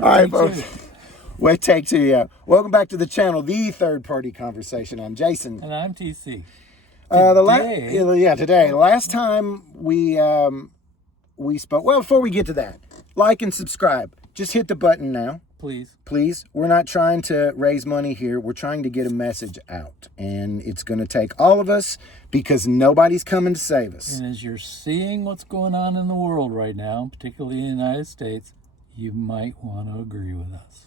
right, folks. Wait, take two, yeah. Welcome back to the channel, The Third Party Conversation. I'm Jason. And I'm TC. Today. The last time we spoke, well, before we get to that, like and subscribe. Just hit the button now. Please. We're not trying to raise money here. We're trying to get a message out. And it's going to take all of us because nobody's coming to save us. And as you're seeing what's going on in the world right now, particularly in the United States, you might want to agree with us.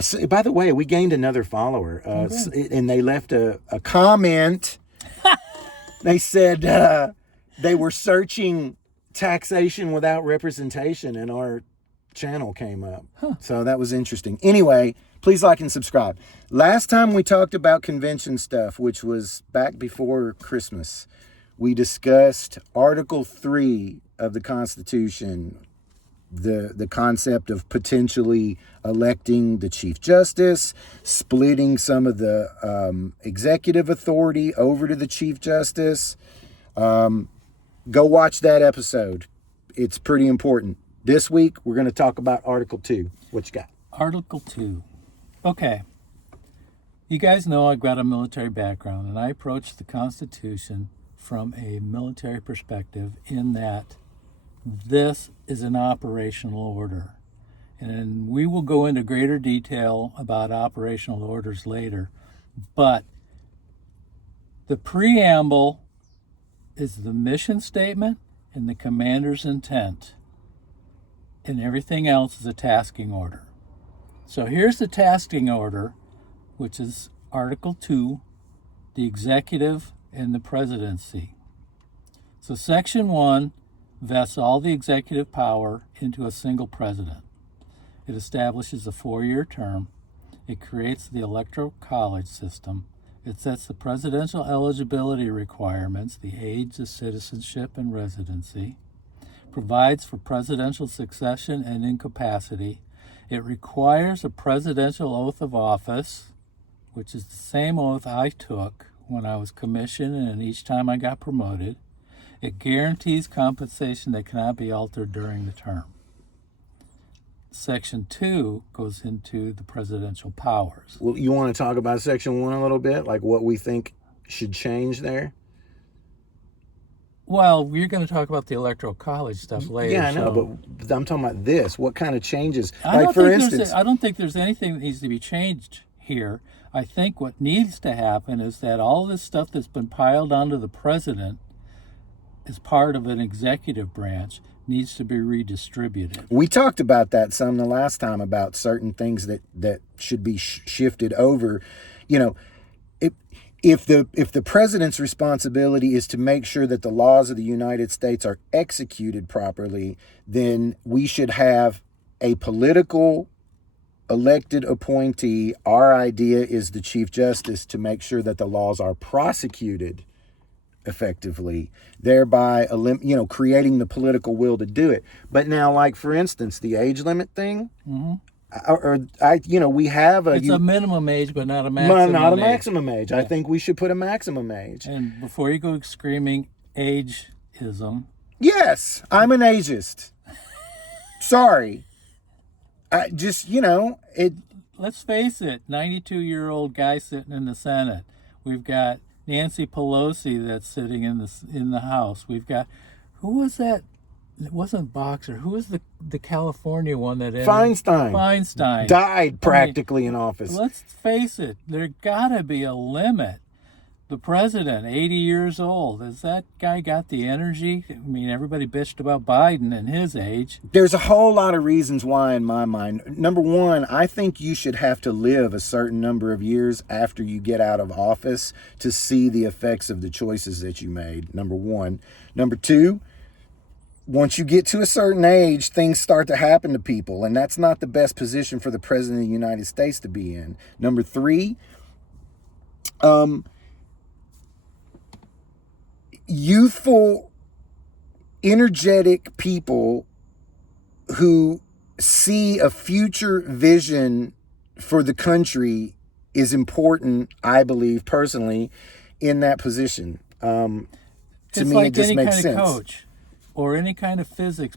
So, by the way, we gained another follower, and they left a comment. They said they were searching taxation without representation, and our channel came up. So that was interesting. Anyway, please like and subscribe. Last time we talked about convention stuff, which was back before Christmas, we discussed Article 3 of the Constitution, the concept of potentially electing the Chief Justice, splitting some of the executive authority over to the Chief Justice. Go watch that episode. It's pretty important. This week, we're going to talk about Article 2. What you got? Article 2. Okay. You guys know I've got a military background, and I approach the Constitution from a military perspective in that this is an operational order. And we will go into greater detail about operational orders later. But the preamble is the mission statement and the commander's intent. And everything else is a tasking order. So here's the tasking order, which is Article 2, the executive and the presidency. So Section 1 vests all the executive power into a single president. It establishes a 4-year term. It creates the electoral college system. It sets the presidential eligibility requirements, the age of citizenship and residency, provides for presidential succession and incapacity. It requires a presidential oath of office, which is the same oath I took when I was commissioned and each time I got promoted. It guarantees compensation that cannot be altered during the term. Section 2 goes into the presidential powers. Well, you want to talk about Section 1 a little bit? Like what we think should change there? Well, we're going to talk about the electoral college stuff later. Yeah, I know, but I'm talking about this. What kind of changes? I don't think there's anything that needs to be changed here. I think what needs to happen is that all this stuff that's been piled onto the president as part of an executive branch needs to be redistributed. We talked about that some the last time about certain things that should be shifted over. You know, if the president's responsibility is to make sure that the laws of the United States are executed properly, then we should have a political elected appointee. Our idea is the Chief Justice to make sure that the laws are prosecuted effectively, thereby creating the political will to do it. But now, like for instance, the age limit thing, we have it's a minimum age, but not a maximum age. Yeah. I think we should put a maximum age. And before you go screaming ageism, yes, I'm an ageist. Sorry, I just it. Let's face it, 92-year-old guy sitting in the Senate. We've got Nancy Pelosi that's sitting in the House. We've got, who was that? It wasn't Boxer. Who was the California one that ended? Feinstein died practically in office. Let's face it, there gotta be a limit. The president, 80 years old, has that guy got the energy? I mean, everybody bitched about Biden and his age. There's a whole lot of reasons why in my mind. Number one, I think you should have to live a certain number of years after you get out of office to see the effects of the choices that you made, number one. Number two, once you get to a certain age, things start to happen to people, and that's not the best position for the president of the United States to be in. Number three, youthful, energetic people who see a future vision for the country is important, I believe, personally, in that position. To me, like it just makes sense. Coach or any kind of physics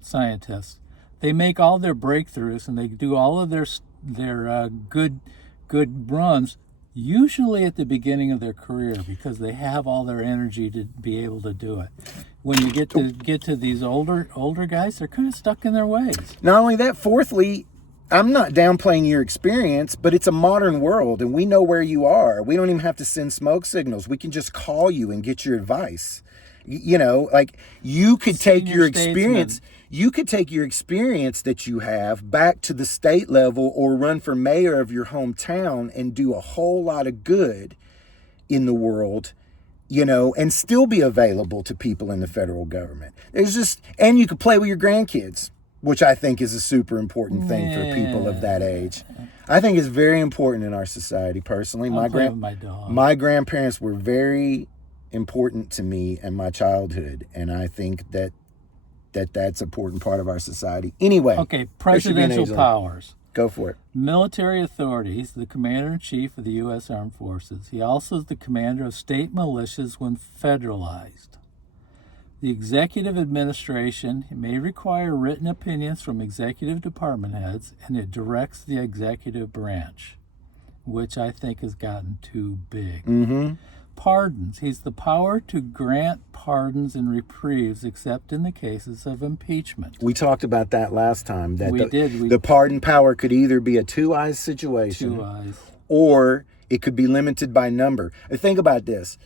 scientist. they make all their breakthroughs and they do all of their good runs usually at the beginning of their career because they have all their energy to be able to do it. When you get to these older guys, they're kind of stuck in their ways. Not only that, fourthly, I'm not downplaying your experience, but it's a modern world and we know where you are. We don't even have to send smoke signals. We can just call you and get your advice. You know, like you could take your experience. You could take your experience that you have back to the state level or run for mayor of your hometown and do a whole lot of good in the world, you know, and still be available to people in the federal government. And you could play with your grandkids, which I think is a super important thing for people of that age. I think it's very important in our society, personally. I'll play with my dog. My grandparents were very important to me and my childhood, and I think that's an important part of our society. Anyway. Okay, presidential powers. Go for it. Military authority. He's the commander-in-chief of the U.S. Armed Forces. He also is the commander of state militias when federalized. The executive administration may require written opinions from executive department heads, and it directs the executive branch, which I think has gotten too big. Mm-hmm. Pardons. He's the power to grant pardons and reprieves except in the cases of impeachment. We talked about that last time. That did. The pardon power could either be a two-eyes situation. Two eyes. Or it could be limited by number. Think about this.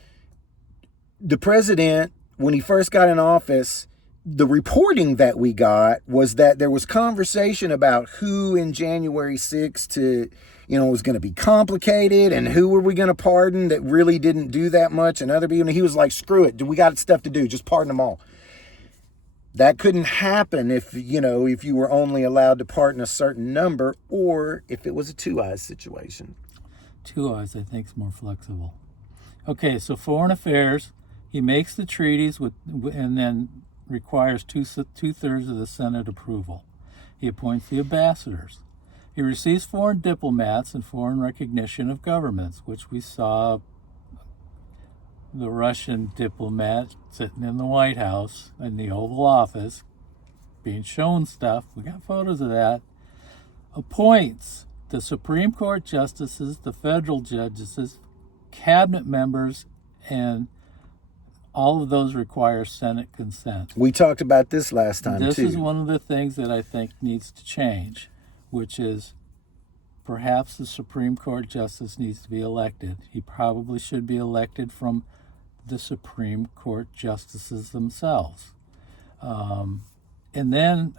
The president, when he first got in office, the reporting that we got was that there was conversation about who in January 6th to, you know, was going to be complicated and who were we going to pardon that really didn't do that much and other people. And he was like, screw it. We got stuff to do. Just pardon them all. That couldn't happen if you were only allowed to pardon a certain number or if it was a two-eyes situation. Two eyes, I think, is more flexible. Okay, so foreign affairs, he makes the treaties and then requires two-thirds of the Senate approval. He appoints the ambassadors. He receives foreign diplomats and foreign recognition of governments, which we saw the Russian diplomat sitting in the White House in the Oval Office being shown stuff. We got photos of that. Appoints the Supreme Court justices, the federal judges, cabinet members, and all of those require Senate consent. We talked about this last time, This too. is one of the things that I think needs to change, which is perhaps the Supreme Court justice needs to be elected. He probably should be elected from the Supreme Court justices themselves. And then...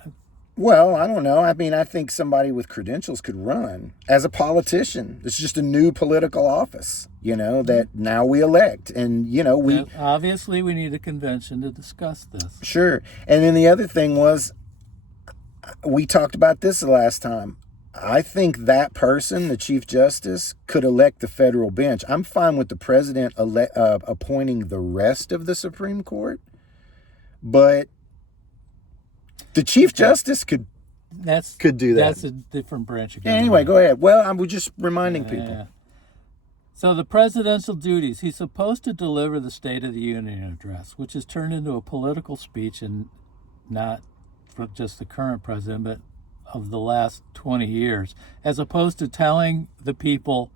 Well, I don't know. I mean, I think somebody with credentials could run as a politician. It's just a new political office, that now we elect. And, we... Obviously, we need a convention to discuss this. Sure. And then the other thing was, we talked about this the last time. I think that person, the Chief Justice, could elect the federal bench. I'm fine with the president appointing the rest of the Supreme Court, but the Chief Justice could do that. That's a different branch of government. Anyway, go ahead. Well, I'm just reminding people. So the presidential duties, he's supposed to deliver the State of the Union address, which has turned into a political speech, and not for just the current president, but of the last 20 years, as opposed to telling the people,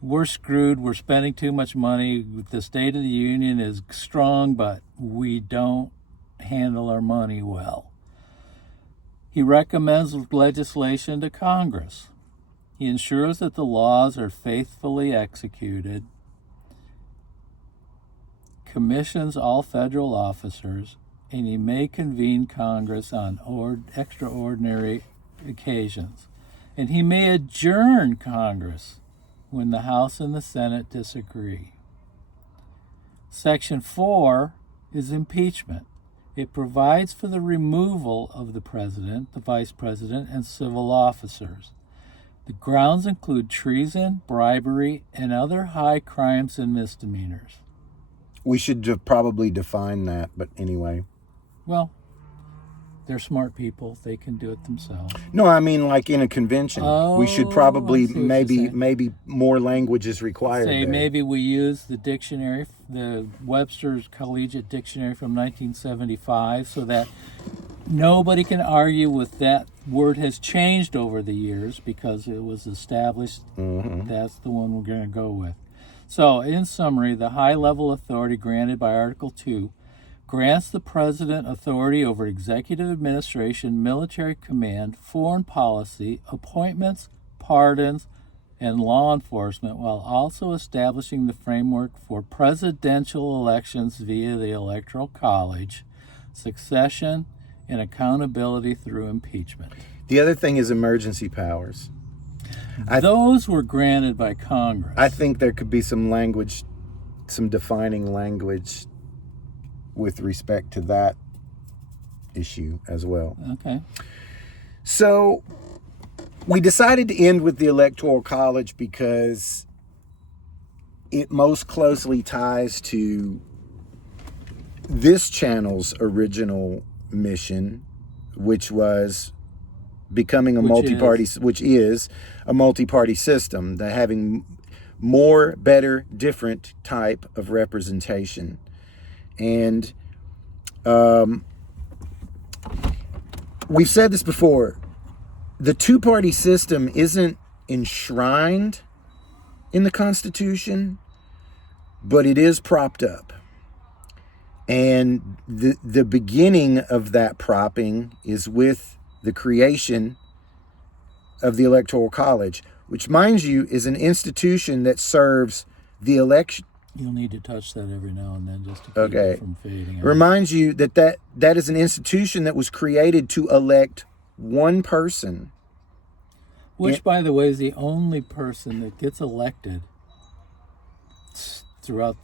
we're screwed, we're spending too much money, the State of the Union is strong, but we don't handle our money well. He recommends legislation to Congress. He ensures that the laws are faithfully executed, commissions all federal officers, and he may convene Congress on extraordinary occasions. And he may adjourn Congress when the House and the Senate disagree. Section 4 is impeachment. It provides for the removal of the president, the vice president, and civil officers. The grounds include treason, bribery, and other high crimes and misdemeanors. We should probably define that, but anyway. Well, they're smart people. They can do it themselves. No, I mean like in a convention. We should probably maybe more language is required. Say there. maybe we use the dictionary, the Webster's Collegiate Dictionary from 1975, so that Nobody can argue with that. Word has changed over the years because it was established. That's the one we're going to go with. So, in summary, the high-level authority granted by Article 2 grants the President authority over executive administration, military command, foreign policy, appointments, pardons, and law enforcement, while also establishing the framework for presidential elections via the Electoral College, succession, and accountability through impeachment. The other thing is emergency powers. Those were granted by Congress. I think there could be some language, some defining language with respect to that issue as well. Okay. So we decided to end with the Electoral College because it most closely ties to this channel's original mission, which was becoming a which is a multi-party system, that having more, better, different type of representation. And we've said this before, the two-party system isn't enshrined in the Constitution, but it is propped up. And the beginning of that propping is with the creation of the Electoral College, which, mind you, is an institution that serves the election. You'll need to touch that every now and then just to keep it from fading out. Reminds you that is an institution that was created to elect one person. Which, by the way, is the only person that gets elected throughout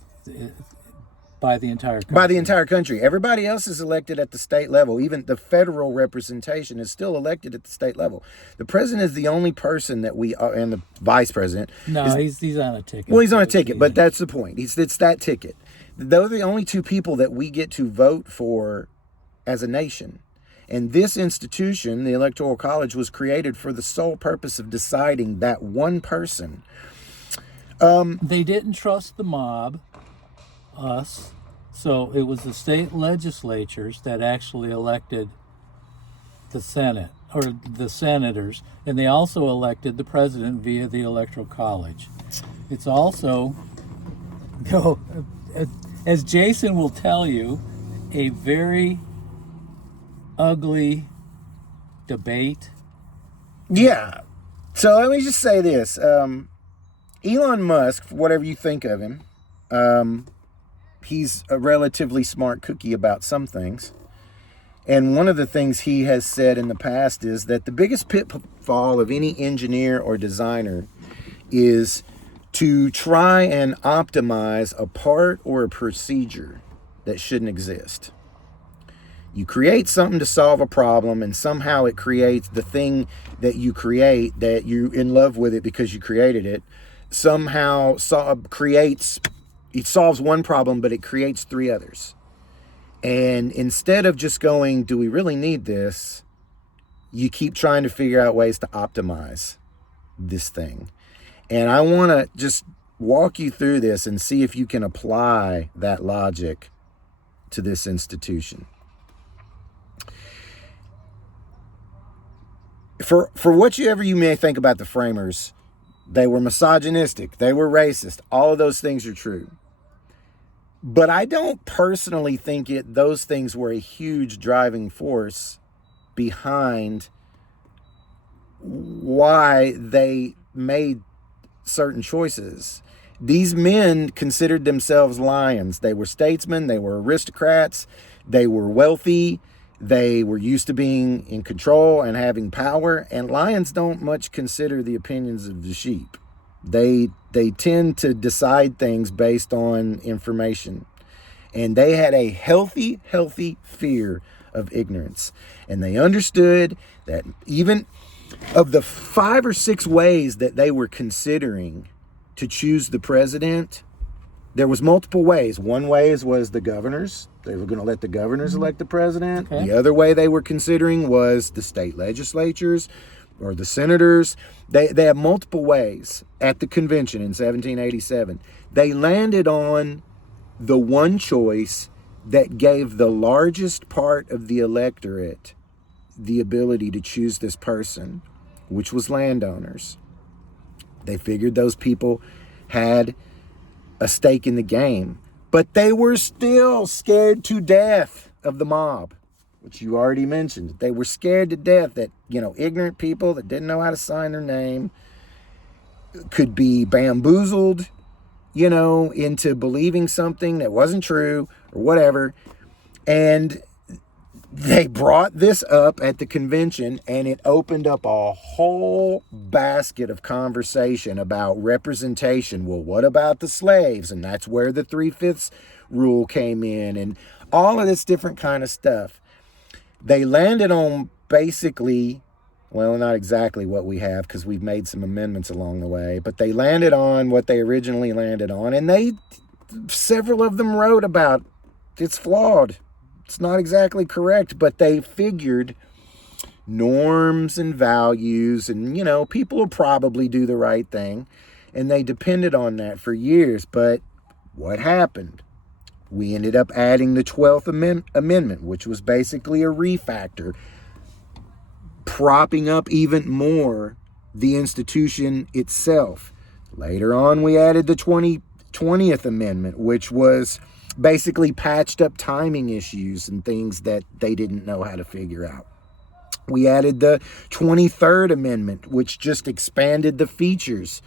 by the entire country. By the entire country. Everybody else is elected at the state level. Even the federal representation is still elected at the state level. The president is the only person that and the vice president. No, he's on a ticket. Well, he's on a ticket, but that's the point. It's that ticket. They're the only two people that we get to vote for as a nation. And this institution, the Electoral College, was created for the sole purpose of deciding that one person. They didn't trust the mob, us, so it was the state legislatures that actually elected the Senate, or the senators, and they also elected the president via the Electoral College. It's also, as Jason will tell you, a very ugly debate. Yeah. So let me just say this. Elon Musk, whatever you think of him, he's a relatively smart cookie about some things. And one of the things he has said in the past is that the biggest pitfall of any engineer or designer is to try and optimize a part or a procedure that shouldn't exist. You create something to solve a problem, and somehow it creates the thing that you create, that you're in love with it because you created it, somehow it solves one problem, but it creates three others. And instead of just going, do we really need this? You keep trying to figure out ways to optimize this thing. And I want to just walk you through this and see if you can apply that logic to this institution. For whatever you may think about the framers, they were misogynistic, they were racist, all of those things are true. But I don't personally think those things were a huge driving force behind why they made certain choices. These men considered themselves lions. They were statesmen, they were aristocrats, they were wealthy, they were used to being in control and having power, and lions don't much consider the opinions of the sheep. They tend to decide things based on information. And they had a healthy fear of ignorance. And they understood that even of the 5 or 6 ways that they were considering to choose the president, there was multiple ways. One way was the governors. They were going to let the governors elect the president. Okay. The other way they were considering was the state legislatures or the senators. They had multiple ways. At the convention in 1787, they landed on the one choice that gave the largest part of the electorate the ability to choose this person, which was landowners. They figured those people had a stake in the game, but they were still scared to death of the mob, which you already mentioned. They were scared to death that, ignorant people that didn't know how to sign their name could be bamboozled, into believing something that wasn't true or whatever. And they brought this up at the convention, and it opened up a whole basket of conversation about representation. Well, what about the slaves? And that's where the 3/5 rule came in, and all of this different kind of stuff. They landed on basically, well, not exactly what we have, because we've made some amendments along the way, but they landed on what they originally landed on, and several of them wrote about it's flawed. It's not exactly correct, but they figured norms and values, and, people will probably do the right thing, and they depended on that for years. But what happened? We ended up adding the 12th Amendment, which was basically a refactor, propping up even more the institution itself. Later on, we added the 20th Amendment, which was basically patched up timing issues and things that they didn't know how to figure out. We added the 23rd Amendment, which just expanded the features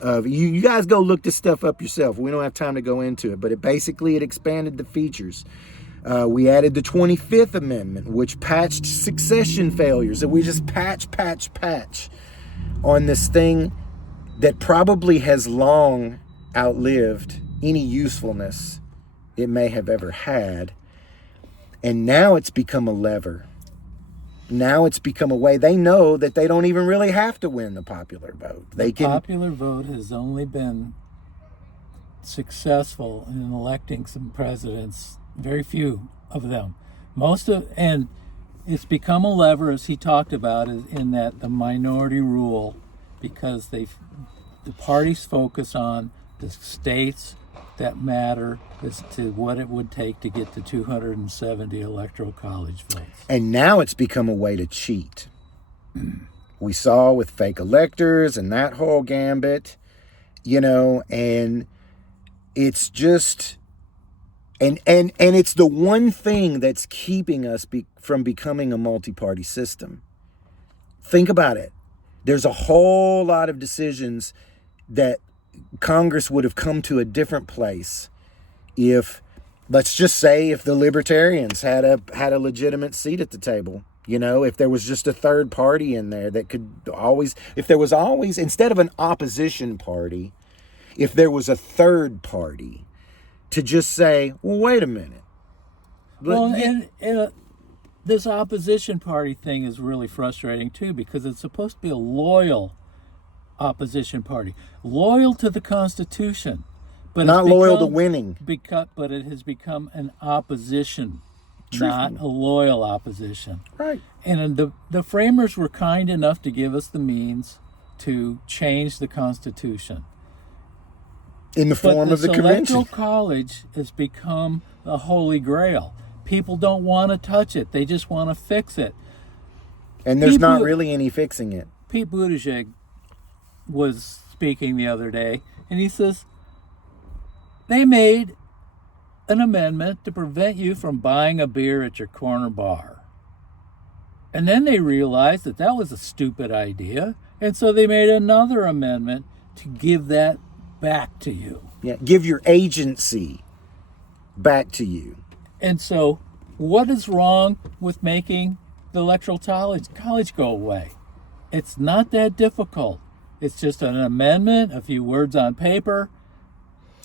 of, you guys go look this stuff up yourself. We don't have time to go into it, but it expanded the features. We added the 25th Amendment, which patched succession failures. And we just patch on this thing that probably has long outlived any usefulness it may have ever had. And now it's become a lever. Now it's become a way. They know that they don't even really have to win the popular vote. The popular vote has only been successful in electing some presidents, very few of them. And it's become a lever, as he talked about, in that the minority rule, because the parties focus on the states that matter as to what it would take to get to 270 electoral college votes. And now it's become a way to cheat. We saw with fake electors and that whole gambit, and it's just, and it's the one thing that's keeping us from becoming a multi-party system. Think about it. There's a whole lot of decisions that Congress would have come to a different place if, let's just say, if the libertarians had a legitimate seat at the table. If there was just a third party in there that could always, if there was always, instead of an opposition party, if there was a third party to just say, well, wait a minute. Well, and this opposition party thing is really frustrating too, because it's supposed to be a loyal opposition party, loyal to the Constitution, but not loyal to winning. But it has become an opposition, not a loyal opposition. Right. And the framers were kind enough to give us the means to change the Constitution. In the form of the convention. Electoral college has become a holy grail. People don't want to touch it. They just want to fix it. And there's not really any fixing it. Pete Buttigieg was speaking the other day, and he says, they made an amendment to prevent you from buying a beer at your corner bar. And then they realized that was a stupid idea, and so they made another amendment to give that back to you. Yeah, give your agency back to you. And so what is wrong with making the electoral college go away? It's not that difficult. It's just an amendment, a few words on paper.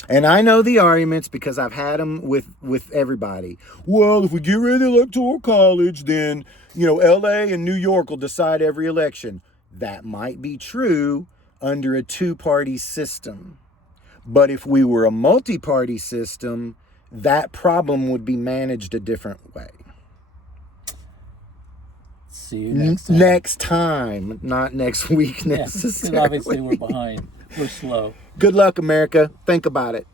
And I know the arguments because I've had them with everybody. Well, if we get rid of the electoral college, then, LA and New York will decide every election. That might be true under a two-party system. But if we were a multi-party system, that problem would be managed a different way. See you next time. Next time, not next week necessarily. Because obviously we're behind. We're slow. Good luck, America. Think about it.